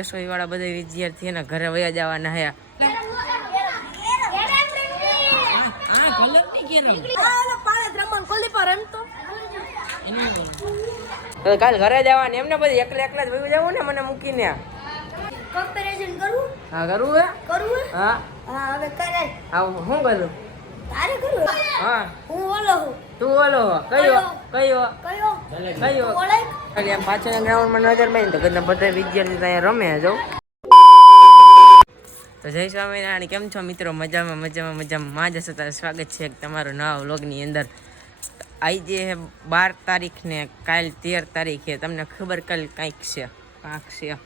એસોઈ વાળા બધા વિદ્યાર્થી એના ઘરે વયા જવાના હે. કાલ ઘરે જવાની એમને બધી એકલા એકલા જ વયું જવું ને મને મૂકીને. કમ્પેરિઝન કરું? હા કરવું હે. કરવું હે? હા હા હવે કરે. હા હું કરું? તારે કરવું? હા હું ઓલો હું. તું ઓલો કયો કયો કયો કયો ઓલે ખાલી આમ પાછળના ગ્રાઉન્ડમાં નજર મારી તો બધા બધા વિદ્યાર્થી ત્યાં રમે જો. તો જય સ્વામિનારાયણ. કેમ છો મિત્રો? મજામાં મજામાં મજામાં જ હશે. તારે સ્વાગત છે તમારો નવા વ્લોગની અંદર. આજે 12 તારીખ ને કાલ 13 તારીખે તમને ખબર કાલે કાંઈક છે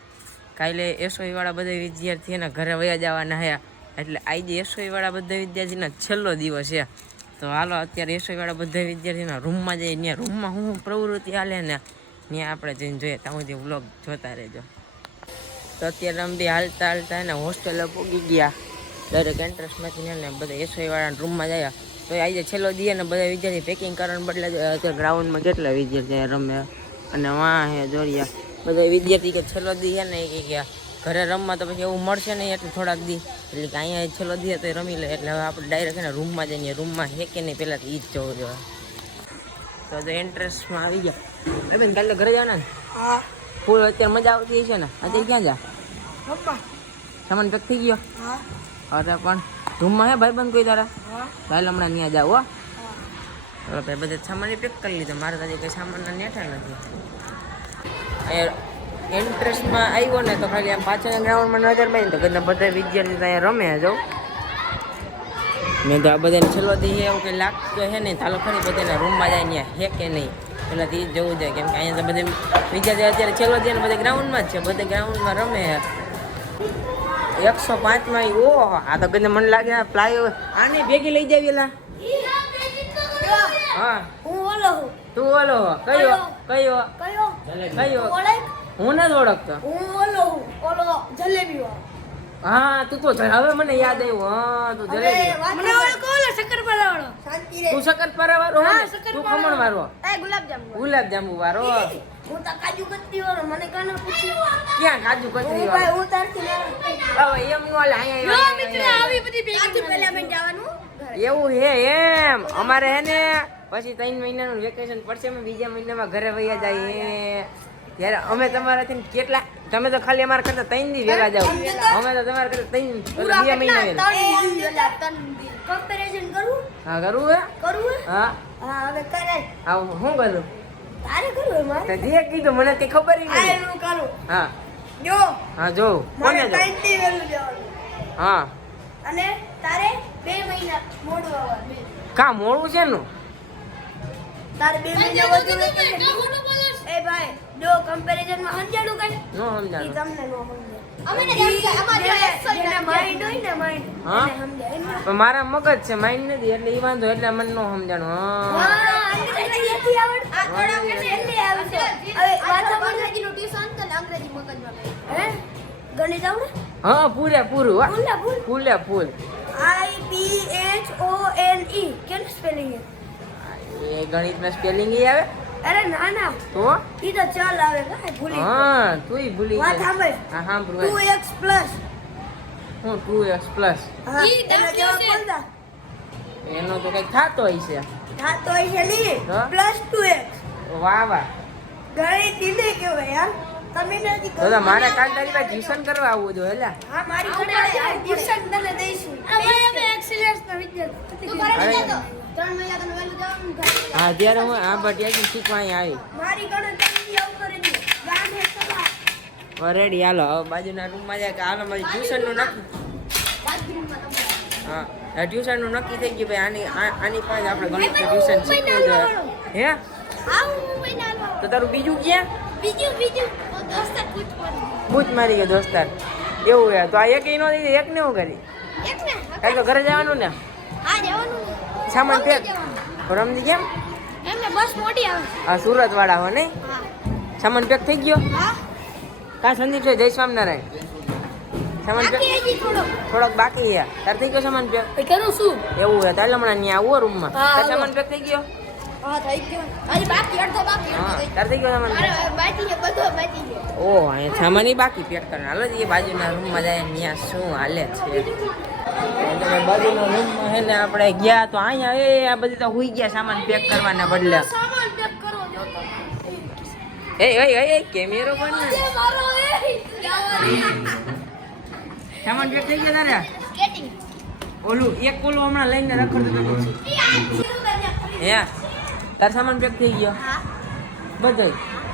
કાલે એસોઈ વાળા બધા વિદ્યાર્થી એના ઘરે વયા જવાના હે. એટલે આજે એસોઈ વાળા બધા વિદ્યાર્થીના છેલ્લો દિવસ છે. તો હાલો અત્યારે એસોઈ વાળા બધા વિદ્યાર્થીના રૂમમાં જઈએ. ત્યાં રૂમમાં હું પ્રવૃત્તિ હાલે ને ત્યાં આપણે જઈને જોઈએ. ત્યાં સુધી વ્લોગ જોતા રહેજો. તો અત્યારે અમે બી હાલતા હાલતા ને હોસ્ટેલે પહોંચી ગયા. દરેક એન્ટ્રન્સમાંથી ને બધા એસોઈ વાળાના રૂમમાં ગયા. તો આજે છેલ્લો દી ને બધા વિદ્યાર્થી પેકિંગ કરવાનું બદલે અત્યારે ગ્રાઉન્ડમાં કેટલા વિદ્યાર્થી રમે અને વાં હે જોરિયા બધા વિદ્યાર્થી કે છેલ્લો દી હે ને કે ગયા ઘરે રમવા તો પછી એવું મળશે નહીં એટલે થોડાક દી એટલે કે અહીંયા છેલ્લો દી તો રમી લે. એટલે હવે આપણે ડાયરેક્ટ ને રૂમમાં જઈએ. રૂમમાં હે કે નહીં પહેલાં તો ઈ જ જવું જોઈએ. તો એન્ટ્રન્સમાં આવી ગયા. બેન કાલે ઘરે જવાના ને? હા ફૂલ અત્યારે મજા આવતી છે ને? અત્યારે ક્યાં જા? પપ્પા સામાન પેક થઈ ગયો? હા અરે પણ રૂમમાં હે ભાઈબંધ કોઈ તારા? હા કાલે હમણાં ત્યાં જાવ હો. ભાઈ બધા સામાન પેક કરી લીધો. મારે તો કંઈ સામાનના નેઠા નથી. અહીંયા એન્ટ્રન્સમાં આવ્યો ને તો ખાલી આમ પાછળના ગ્રાઉન્ડમાં નજર મારી તો બધા બધા વિદ્યાર્થી ત્યાં રમે જો. મેં તો આ બધાને છેલ્લો દી એવું કંઈ લાગતું હે નહીં. ચાલો ખરી બધાના રૂમમાં જાય ત્યાં હે કે નહીં પહેલાંથી જ જવું જોઈએ. કેમ કે અહીંયા તો બધે વિદ્યાર્થી અત્યારે છેલ્લો દી બધા ગ્રાઉન્ડમાં જ છે. બધા ગ્રાઉન્ડમાં રમે. 105માં ઓહો આ તો કદાચ મને લાગે પ્લાય આને ભેગી લઈ જાવી એલા. હા હું ઓલો હું. તું ઓલો કયો કયો કયો કયો ઓલે હું નથી ઓળખતો. હું ઓલો હું. ઓલો જલેબી વાળો. હા તું તો હવે મને યાદ આવ્યું. હા તું જલેબી મને ઓળખો ઓલો શક્કરપારા વાળો. શાંતિ રે. તું શક્કરપારા વાળો હો ને? તું ખમણ વાળો. એ ગુલાબજાંબુ. ગુલાબજાંબુ વાળો. હું તો કાજુ કતરી વાળો. મને કાનો પૂછ્યું ક્યાં કાજુ કતરી ભાઈ વાળો? હું તારથી લેવા. હવે એમ નો હાલે. અહીંયા આવી બધી ભેગી પહેલા મેં જવાનું. એવું હે એમ. અમારે હે ને પછી 3 મહિનાનું વેકેશન પડશે. અમે બીજા મહિનામાં ઘરે વયા જાય. ત્યારે અમે તમારાથી કેટલા તમે તો ખાલી અમારા કરતા 3 દી વેલા જાવ. અમે તો તમારા કરતા 2 મહિના વેલા. કમ્પેરિઝન કરું? હા કરવું હે. કરવું હે? હા હા હવે કરે. હા હું કરું? તારે કરવું હે મારે? તો જે કીધું મને તે ખબર ય આ નથી. હું કરું. હા જો હા જોઉં મારે કોને જો? 3 દી વેલું જવાનું. હા અને તારે 2 મહિના મોડું આવવાનું. કા મોડું છે નું? તારે 2 મહિના વધુ વેકેશન. એ ભાઈ જો કમ્પેરિઝન માં સમજાડું કઈ? નો ઈ સમજાણું. તમને નો સમજે. અમે ને અમારે જેને માઇન્ડ હોય ને માઇન્ડ હા? એને સમજાય. પણ મારા મગજ છે માઇન્ડ નથી એટલે ઈ વાંધો એટલે મને નો સમજાણું. હા હા અંગ્રેજી નથી આવડતું. આ થોડા વખત એટલે આવશે. હવે વાંચો અંગ્રેજીનું ટ્યુશન તો અંગ્રેજી મગજમાં હે ગણિત આવડે? હા પૂરેપૂરું હા ફૂલ ફૂલ ફૂલ IPHONE કેમ સ્પેલિંગ છે? એ ગણિતમાં સ્પેલિંગ ઈ આવે અરે ના ના તો ઈ તો ચાલ આવે કાઈ ભૂલી હા તુંય ભૂલી વાત ગઈ. સાંભળ હા સાંભળું 2x પ્લસ હું 2x પ્લસ હા એનો જવાબ બોલતા એનો તો કઈક થતો હોય છે. હા તો એ છે ની હા? પ્લસ 2x વાહ વાહ. ગણિત ઈને કહેવાય યાર તમે નથી તો તો મારે કાલ તારી પાસે ટ્યુશન કરવા આવવું જોઈએ હેલા. હા મારી ઘરે ટ્યુશન તને દઈશું આ ભાઈ અમે એક્સેલન્સ ના વિદ્યાર્થી તું અરે. કરે તો 3 મહિના તને વેલું જવાનું ઘરે હા ત્યારે હું આ બટિયાથી શીખવા અહીં આવી. મારી ઘરે તને આવું કરી દે ગાંધે સલા રેડી હાલો હવે બાજુના રૂમમાં જાય કે હાલો મારી ટ્યુશનનું નક્કી. હા ટ્યુશનનું નક્કી થઈ ગયું ભાઈ આની પાસે આપણે ગણિત ટ્યુશન શીખવું જોઈએ. હે આવું મહિના આલો તો તારું બીજું ક્યાં? બીજું દોસ્તાર પૂછવાનું બૂચ મારી ગયો દોસ્તાર એવું હે તો આ એક નો દીધી એક ને હું કરી એક ને કાલ તો ઘરે જવાનું ને હા જવાનું સામાન પેક રમજી કેમ એમને બસ મોટી આવે આ સુરત વાળા હો નહીં હા સામાન પેક થઈ ગયો હા કા સંદીપ છે જય સ્વામિનારાયણ સામાન પેક બાકી હજી થોડોક બાકી છે તાર થઈ ગયો સામાન પેક કરું શું એવું હે તારે હમણાં ત્યાં આવો રૂમમાં હા, તાર આવો. સામાન પેક થઈ ગયો હા થઈ ગયો હજી બાકી અડધો બાકી હા તાર થઈ ગયો સામાન અરે બાકી છે બધો બાકી છે ઓ અહીંયા સામાન ઈ બાકી પેક કરવાનો હાલો એ બાજુના રૂમમાં જાય ત્યાં શું હાલે છે તમે બાજુના રૂમમાં હે ને આપણે ગયા તો અહીંયા આ બધી તો હુઈ ગયા સામાન પેક કરવાના બદલે સામાન પેક કરો જો તો એ કેમેરો પણ ને એ મારો એ સામાન પેક થઈ ગયા તારે સ્કેટિંગ ઓલું હમણાં લઈને રખડતો હે તાર સામાન પેક થઈ ગયો હા બધું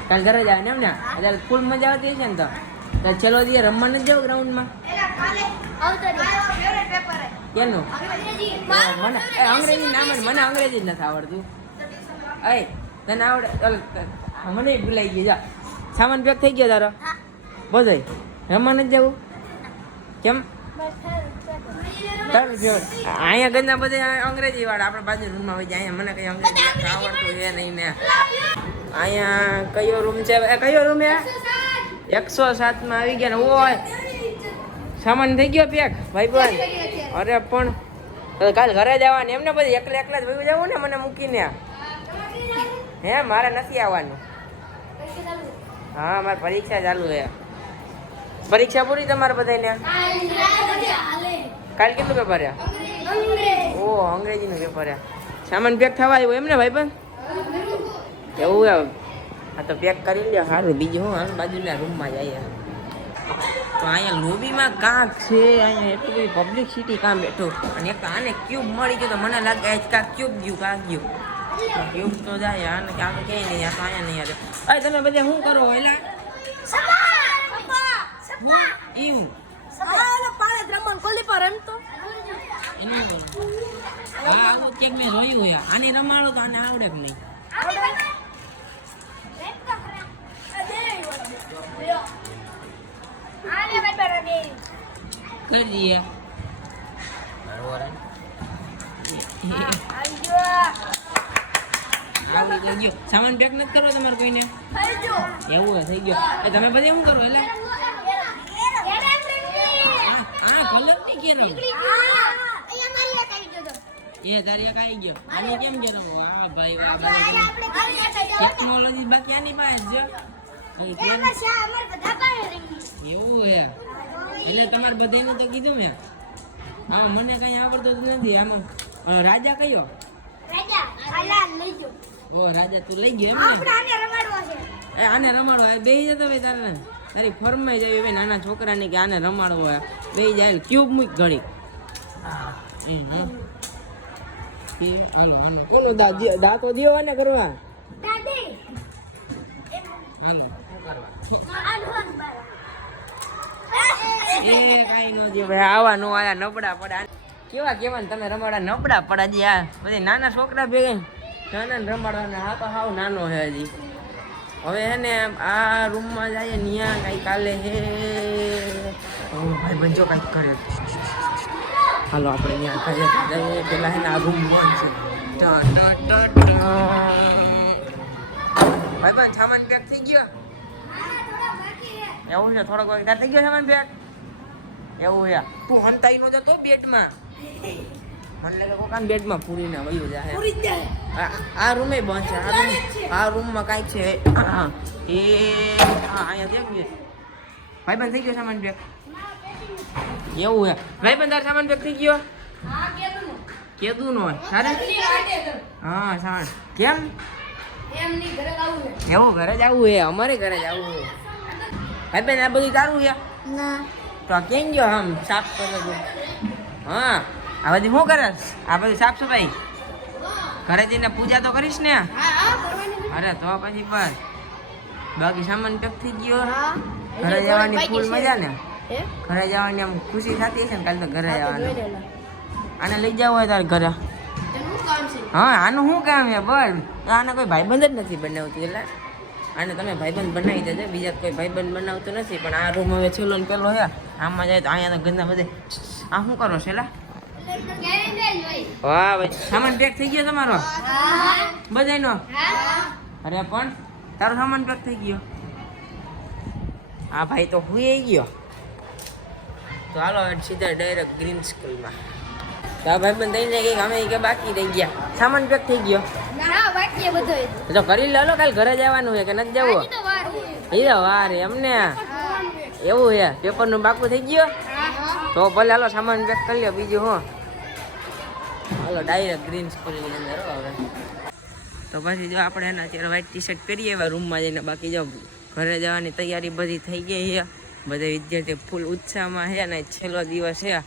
કાલ ઘરે જાય ને એમ ને અત્યારે ફૂલ મજા આવતી હશે ને તો તાર છેલ્લો દિવસ રમવા નથી જાવ ગ્રાઉન્ડમાં એલા કાલે આવતો ફેવરેટ પેપર હે કેનું અંગ્રેજી મને અંગ્રેજી નામ મને અંગ્રેજી જ નથી આવડતું એ તને આવડે મને ભૂલાઈ ગયું જા સામાન પેક થઈ ગયો તારો હા બધું રમવા નથી જવું કેમ તારું ફેવરેટ અહીંયા ગંદા બધા અંગ્રેજી વાળા આપણે બાજુ રૂમમાં હોય જાય અહીંયા મને કઈ અંગ્રેજી આવડતું છે નહીં ને અહીંયા કયો રૂમ છે કયો રૂમ હે 107 માં આવી ગયા ને ઓય સામાન થઈ ગયો પેક ભાઈ ભાઈ અરે પણ કાલ ઘરે જવાની એમને પછી એકલા જ ભાઈ જવું ને મને મૂકીને હે મારે નથી આવવાનું હા મારે પરીક્ષા ચાલુ છે પરીક્ષા પૂરી તમારે બધાને કાલ કેટલું પેપર છે ઓ અંગ્રેજીનું પેપર છે સામાન પેક થવા આવ્યો એમ ને ભાઈ પણ એવું હે આ તો પેક કરી લે સારું બીજું હું હાલ બાજુના રૂમમાં જઈએ તો અહીંયા લોબીમાં કાંક છે અહીંયા એટલું બધી પબ્લિસિટી કામ બેઠું અને એક આને ક્યુબ મળી ગયો તો મને લાગે આજ કાંક ક્યુબ ગયું ક્યુબ તો જાય આને કાંક ક્યાંય નહીં આ તો અહીંયા નહીં આવે અરે તમે બધા શું કરો એલા એવું એનું હા આવું ક્યાંક મેં જોયું હોય આને રમાડો તો આને આવડે કે નહીં કરી દઈએ આવડી ગયો સામાન પેક નથી કરવો તમારે કોઈને એવું થઈ ગયો તમે બધે શું કરો એટલે હા કલર નહીં કેરમ એ તારી એક આવી ગયો આની કેમ કેરમ વાહ ભાઈ વાહ ટેકનોલોજી બાકી આની પાસે એવું હે એટલે તમારે બધાનું તો કીધું મેં હા મને કઈ આવડતું જ નથી આમાં રાજા કયો ઓ રાજા તું લઈ ગયો એમ ને આને રમાડો બેહી જતો ભાઈ તારે તારી ફોર્મમાં જ આવી ભાઈ નાના છોકરાને કે આને રમાડવો હોય બેહી જાય ક્યુબ મૂક ઘડી હાલો હાલો કોનો દાંતો દિયો ને કરવા હાલો એ કાઈ નો જે ભાઈ આવા નો આયા નબળા પડ્યા કેવા ને તમે રમાડા નબળા પડ્યા જી આ બધી નાના છોકરા ભેગા નાના રમાડવાના હા તો હાવ નાનો છે હજી હવે હે ને આ રૂમમાં જઈએ ન્યા કઈ કાલે હે ભાઈ બંજો કઈક કરે હાલો આપણે ત્યાં જઈએ પેલા હે ને આ રૂમ બંધ છે ભાઈ બંધ સામાન પેક થઈ ગયો એવું છે થોડોક તાર થઈ ગયો સામાન પેક એવું છે તું હંતાઈ નો જતો બેડમાં મને લાગે કોકાન બેડમાં પૂરી ના વયો જાય આ રૂમે બંધ છે આ રૂમમાં કાંઈક છે એ અહીંયા કેમ છે ભાઈ બંધ થઈ ગયો સામાન પેક એવું છે ભાઈ બંધ તાર સામાન પેક થઈ ગયો કેદું નો સારે હા સામાન કેમ એવું ઘરે જ આવવું છે અમારે ઘરે જ આવવું છે ભાઈ બેન આ બધું તારું છે તો આ કેમ ગયો આમ સાફ કરો છો હા આ બધી શું કરસ આ બધી સાફ સફાઈ ઘરે જઈને પૂજા તો કરીશ ને અરે તો પછી બસ બાકી સામાન પેક થઈ ગયો ઘરે જવાની ફૂલ મજા ને ઘરે જવાની આમ ખુશી થતી હશે ને કાલે તો ઘરે જવાનું આને લઈ જવું હોય તારે ઘરે હા આનું શું કામ છે બસ આને કોઈ ભાઈબંધ જ નથી બનાવતું એટલે આને તમે ભાઈબંધ બનાવી દેજો બીજા કોઈ ભાઈબંધ બનાવતું નથી પણ આ રૂમ હવે છેલ્લો ને પેલો છે આમાં જાય તો અહીંયા તો ગંદા બધે આ શું કરો છેલ્લા વાહ ભાઈ સામાન પેક થઈ ગયો તમારો બધાનો અરે પણ તારો સામાન પેક થઈ ગયો હા ભાઈ તો હુઈ ગયો તો હાલો સીધા ડાયરેક્ટ ગ્રીન સ્કૂલમાં તો આ ભાઈ બંધ થઈને કે અમે કે બાકી રહી ગયા, સામાન પેક થઈ ગયો. ના બાકી બધો તો કરી લો, કાલ ઘરે જવાનું છે કે નથી જવું? તો વાર એ વાર એમને એવું છે, પેપરનું બાકું થઈ ગયો. તો ભલે હાલો સામાન પેક કરી લો, બીજું હું હાલો ડાયરેક્ટ ગ્રીન સ્કૂલની અંદર હવે. તો પછી જો આપણે એના અત્યારે વ્હાઈટ ટી શર્ટ કરીએ હવે રૂમમાં જઈને, બાકી જો ઘરે જવાની તૈયારી બધી થઈ ગઈ છે. બધા વિદ્યાર્થી ફૂલ ઉત્સાહમાં છે ને છેલ્લો દિવસ છે.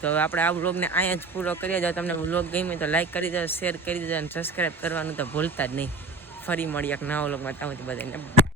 તો હવે આપણે આ વ્લોગને અહીંયા જ પૂરો કરીએ. જો તમને વ્લોગ ગમે તો લાઈક કરી દેજો, શેર કરી દેજો અને સબસ્ક્રાઈબ કરવાનું તો ભૂલતા જ નહીં. ફરી મળીએ એક નવા વ્લોગમાં. ત્યાં બધાને